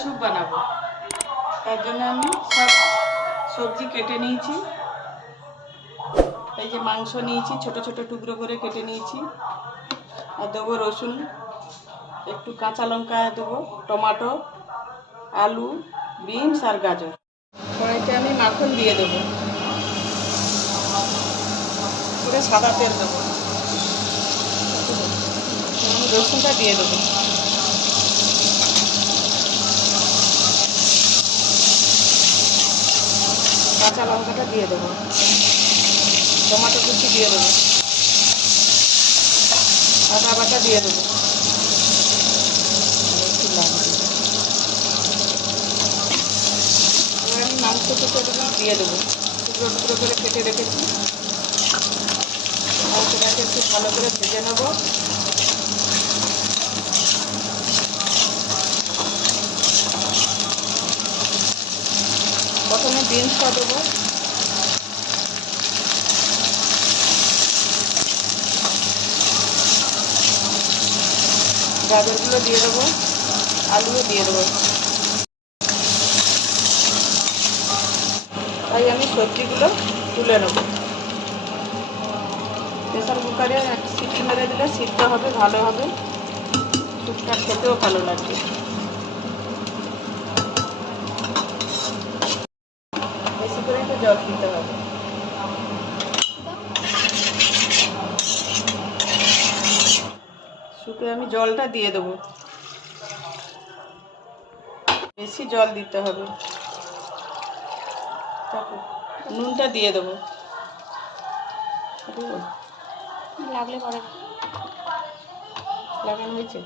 Soup বানাবো। তার জন্য আমি সব সবজি কেটে নিয়েছি। এই যে মাংস নিয়েছি, ছোট ছোট টুকরো করে কেটে নিয়েছি। আর দেবো রসুন, একটু কাঁচা লঙ্কা দেবো, টমেটো, আলু, বিনস আর গাজর। কড়াইতে আমি মাখন দিয়ে দেবো, পুরো সাদা তেল দেবো। রসুনটা দিয়ে দেবো, কাঁচা লঙ্কাটা দিয়ে দেবো, টমেটো কুচি দিয়ে দেবো, আদা বাটা দিয়ে দেবো, একটু লাগবে। এবার আমি মাংস টুকরোগুলো দিয়ে দেবো, টুকরো টুকরো করে কেটে রেখেছি। মাংসটাকে একটু ভালো করে ভেজে নেবো। প্রথমে বিনসটা দেবো, গাজরগুলো দিয়ে দেবো, আলুও দিয়ে দেবো। তাই আমি সবজিগুলো তুলে নেব। প্রেসার কুকারে এক সিটি মেরে দিলে সিদ্ধ হবে, ভালো হবে, স্যুপটা খেতেও ভালো লাগবে। বেশি করে একটু জল দিতে হবে। স্যুপে আমি জলটা দিয়ে দেবো, বেশি জল দিতে হবে। তারপর নুনটা দিয়ে দেবো, লাগলে পরে লাগানো হয়েছে।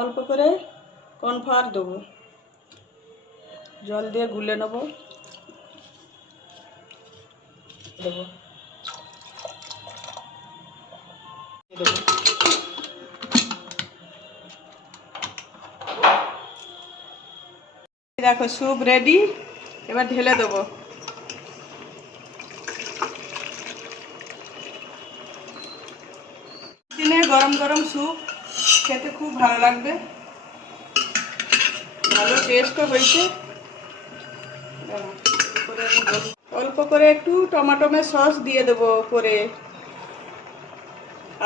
অল্প করে কর্নফ্লাওয়ার দেবো, জল দিয়ে গুলে নেবো, দেবো দেবো। দেখো স্যুপ রেডি, এবার ঢেলে দেবো। দিনে গরম গরম স্যুপ খেতে খুব ভালো লাগবে, ভালো টেস্টও হয়েছে। অল্প করে একটু টমেটো সস দিয়ে দেবো উপরে,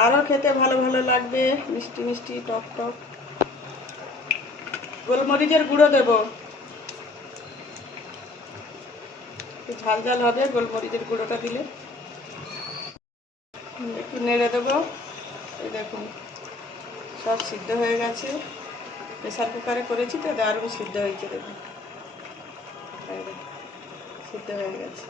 আরও খেতে ভালো ভালো লাগবে, মিষ্টি মিষ্টি টক টক। গোলমরিচের গুঁড়ো দেবো, একটু ঝাল ঝাল হবে গোলমরিচের গুঁড়োটা দিলে। একটু নেড়ে দেবো। এই দেখুন সব সিদ্ধ হয়ে গেছে, প্রেসার কুকারে করেছি তো দারুণ সিদ্ধ হয়েছে। দেখুন সিদ্ধ হয়ে গেছে।